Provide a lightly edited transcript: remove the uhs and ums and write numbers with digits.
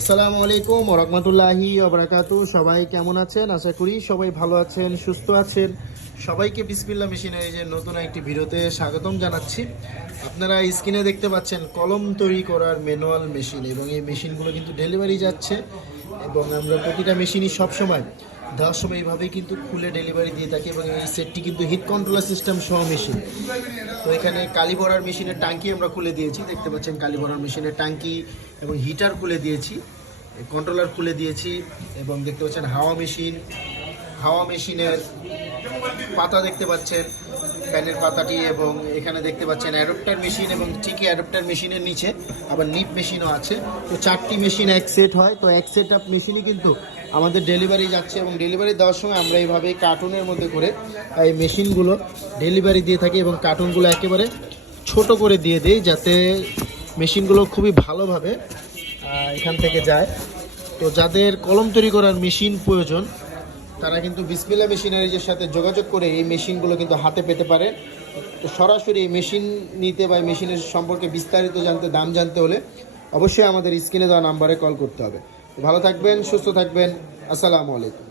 আসসালামু আলাইকুম ওয়া রাহমাতুল্লাহি ওয়া বারাকাতুহু। সবাই কেমন আছেন? আশা করি সবাই ভালো আছেন, সুস্থ আছেন। সবাইকে বিসমিল্লাহ মেশিনারিজের নতুন একটি ভিডিওতে স্বাগতম জানাচ্ছি। আপনারা স্ক্রিনে দেখতে পাচ্ছেন কলম তৈরি করার ম্যানুয়াল মেশিন, এবং এই মেশিনগুলো কিন্তু ডেলিভারি যাচ্ছে, এবং আমরা প্রতিটা মেশিনই সবসময় দেওয়ার সময় এইভাবেই কিন্তু খুলে ডেলিভারি দিয়ে থাকি। এবং এই সেটটি কিন্তু হিট কন্ট্রোলার সিস্টেম সহ মেশিন। তো এখানে কালি ভরার মেশিনের ট্যাঙ্কি আমরা খুলে দিয়েছি, দেখতে পাচ্ছেন কালি ভরার মেশিনের ট্যাঙ্কি এবং হিটার খুলে দিয়েছি, কন্ট্রোলার খুলে দিয়েছি, এবং দেখতে পাচ্ছেন হাওয়া মেশিনের পাতা দেখতে পাচ্ছেন, ফ্যানের পাতাটি, এবং এখানে দেখতে পাচ্ছেন অ্যাডাপ্টার মেশিন, এবং ঠিকই অ্যাডাপ্টার মেশিনের নিচে আবার নিপ মেশিনও আছে। তো চারটি মেশিন এক সেট হয়, তো এক সেট আপ মেশিনই কিন্তু আমাদের ডেলিভারি যাচ্ছে, এবং ডেলিভারি দেওয়ার সময় আমরা এইভাবে কার্টুনের মধ্যে করে এই মেশিনগুলো ডেলিভারি দিয়ে থাকি, এবং কার্টুনগুলো একেবারে ছোট করে দিয়ে দিই যাতে মেশিনগুলো খুবই ভালোভাবে এখান থেকে যায়। তো যাদের কলম তৈরি করার মেশিন প্রয়োজন তারা কিন্তু বিসমিল্লাহ মেশিনারিজের সাথে যোগাযোগ করে এই মেশিনগুলো কিন্তু হাতে পেতে পারে। তো সরাসরি এই মেশিন নিতে বা মেশিনের সম্পর্কে বিস্তারিত জানতে, দাম জানতে হলে অবশ্যই আমাদের স্ক্রিনে দেওয়া নাম্বারে কল করতে হবে। ভালো থাকবেন, সুস্থ থাকবেন। আসসালামু আলাইকুম।